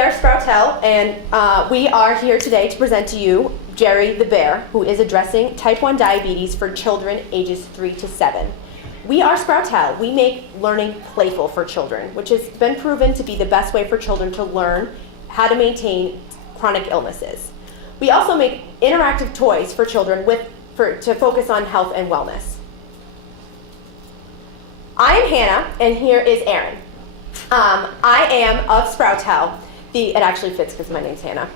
are Sproutel, and we are here today to present to you Jerry the Bear, who is addressing type 1 diabetes for children ages 3 to 7. We are Sproutel. We make learning playful for children, which has been proven to be the best way for children to learn how to maintain chronic illnesses. We also make interactive toys for children to focus on health and wellness. I am Hannah, and here is Erin. I am of Sproutel. It actually fits because my name's Hannah.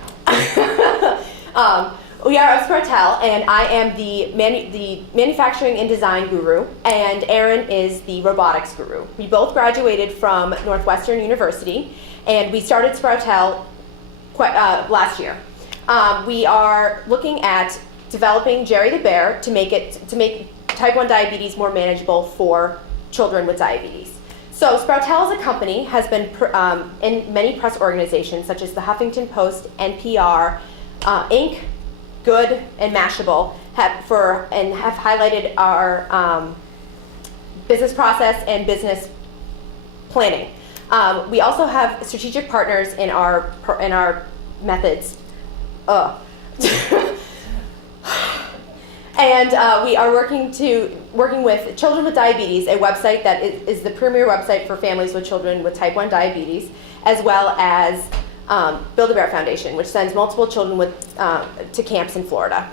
We are of Sproutel, and I am the manufacturing and design guru, and Erin is the robotics guru. We both graduated from Northwestern University, and we started Sproutel last year. We are looking at developing Jerry the Bear to make type 1 diabetes more manageable for children with diabetes. So Sproutel as a company has been in many press organizations such as the Huffington Post, NPR, Inc., Good, and Mashable have highlighted our business process and business planning. We also have strategic partners in our methods. And we are working with Children with Diabetes, a website that is the premier website for families with children with type 1 diabetes, as well as Build-A-Bear Foundation, which sends multiple children to camps in Florida.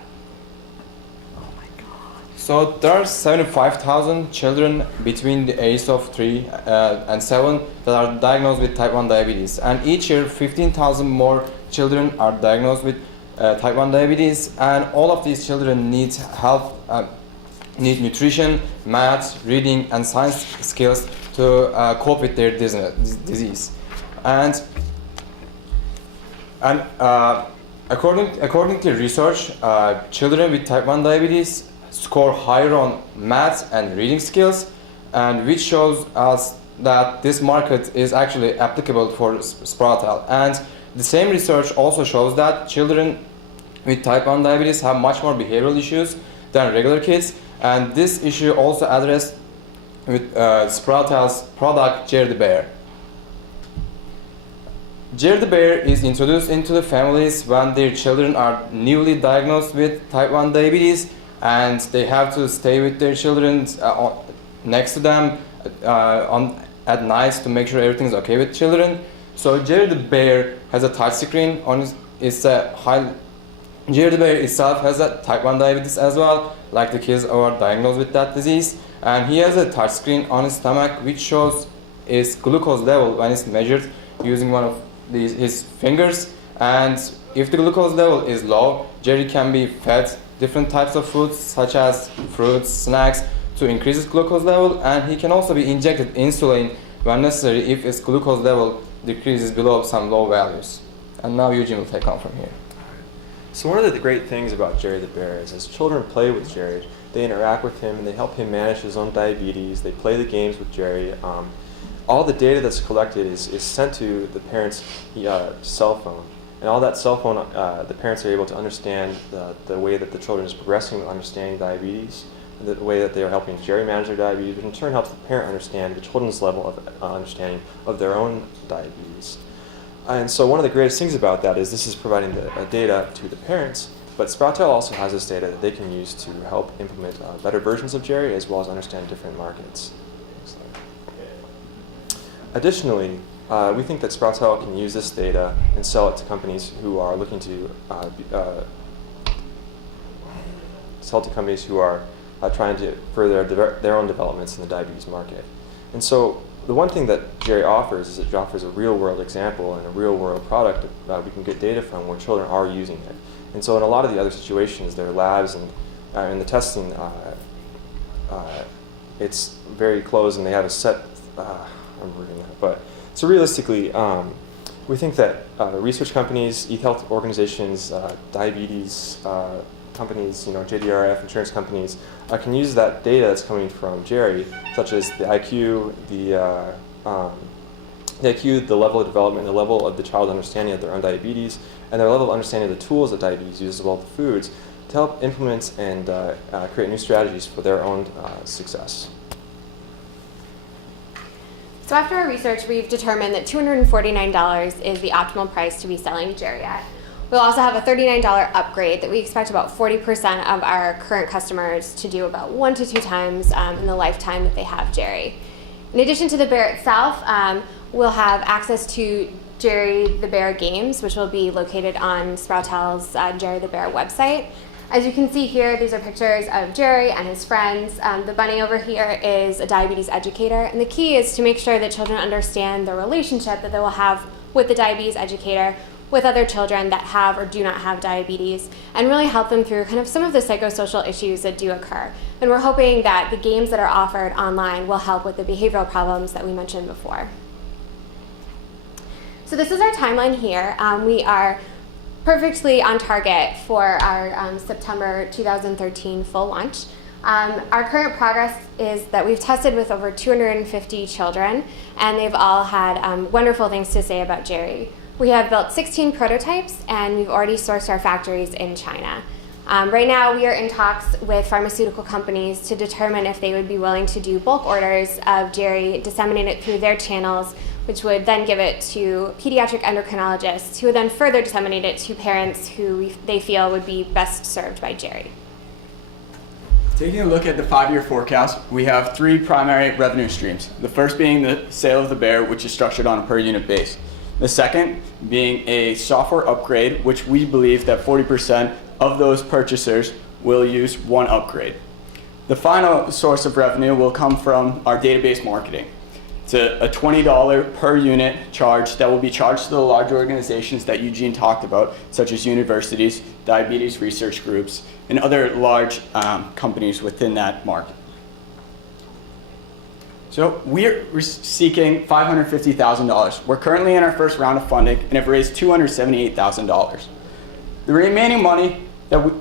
So there are 75,000 children between the ages of 3 and 7 that are diagnosed with type 1 diabetes. And each year, 15,000 more children are diagnosed with type 1 diabetes, and all of these children need help, need nutrition, math, reading, and science skills to cope with their disease. And according to research, children with type 1 diabetes score higher on math and reading skills, and which shows us that this market is actually applicable for Sproutel. And the same research also shows that children with type 1 diabetes have much more behavioral issues than regular kids, and this issue also addressed with Sproutel's product, Jerry the Bear. Jerry the Bear is introduced into the families when their children are newly diagnosed with type 1 diabetes, and they have to stay with their children next to them at night to make sure everything's okay with children. So Jerry the Bear has a touch screen on Jerry the Bear itself has a type 1 diabetes as well, like the kids who are diagnosed with that disease. And he has a touch screen on his stomach which shows his glucose level when it's measured using one of his fingers. And if the glucose level is low, Jerry can be fed different types of foods such as fruits, snacks to increase his glucose level, and he can also be injected insulin when necessary if his glucose level decreases below some low values. And now Eugene will take on from here. So one of the great things about Jerry the Bear is as children play with Jerry, they interact with him and they help him manage his own diabetes. They play the games with Jerry. All the data that's collected is sent to the parent's cell phone. And all that cell phone, the parents are able to understand the way that the children is progressing with understanding diabetes, the way that they are helping Jerry manage their diabetes, which in turn helps the parent understand the children's level of understanding of their own diabetes. And so one of the greatest things about that is this is providing the data to the parents, but Sproutel also has this data that they can use to help implement better versions of Jerry as well as understand different markets. Additionally, we think that Sproutel can use this data and sell it to companies who are looking to trying to further their own developments in the diabetes market. And so the one thing that Jerry offers is it offers a real-world example and a real-world product that we can get data from where children are using it. And so in a lot of the other situations, their labs and in the testing, it's very close and they have a set, I'm reading that, but so realistically, we think that research companies, e-health organizations, diabetes companies, JDRF, insurance companies, can use that data that's coming from Jerry, such as the IQ, the level of development, the level of the child's understanding of their own diabetes, and their level of understanding of the tools that diabetes uses, as well as the foods, to help implement and create new strategies for their own success. So after our research, we've determined that $249 is the optimal price to be selling Jerry at. We'll also have a $39 upgrade that we expect about 40% of our current customers to do about 1 to 2 times in the lifetime that they have Jerry. In addition to the bear itself, we'll have access to Jerry the Bear games, which will be located on Sproutel's Jerry the Bear website. As you can see here, these are pictures of Jerry and his friends. The bunny over here is a diabetes educator, and the key is to make sure that children understand the relationship that they will have with the diabetes educator, with other children that have or do not have diabetes, and really help them through kind of some of the psychosocial issues that do occur. And we're hoping that the games that are offered online will help with the behavioral problems that we mentioned before. So this is our timeline here. We are perfectly on target for our September 2013 full launch. Our current progress is that we've tested with over 250 children, and they've all had wonderful things to say about Jerry. We have built 16 prototypes, and we've already sourced our factories in China. Right now, we are in talks with pharmaceutical companies to determine if they would be willing to do bulk orders of Jerry, disseminate it through their channels, which would then give it to pediatric endocrinologists, who would then further disseminate it to parents who they feel would be best served by Jerry. Taking a look at the 5-year forecast, we have 3 primary revenue streams. The first being the sale of the bear, which is structured on a per unit base. The second being a software upgrade, which we believe that 40% of those purchasers will use one upgrade. The final source of revenue will come from our database marketing. It's a $20 per unit charge that will be charged to the large organizations that Eugene talked about, such as universities, diabetes research groups, and other large companies within that market. So we're seeking $550,000. We're currently in our first round of funding and have raised $278,000. The remaining money, the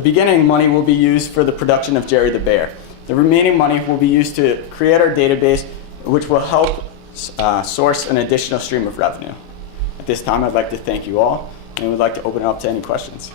beginning money will be used for the production of Jerry the Bear. The remaining money will be used to create our database, which will help source an additional stream of revenue. At this time, I'd like to thank you all, and would like to open it up to any questions.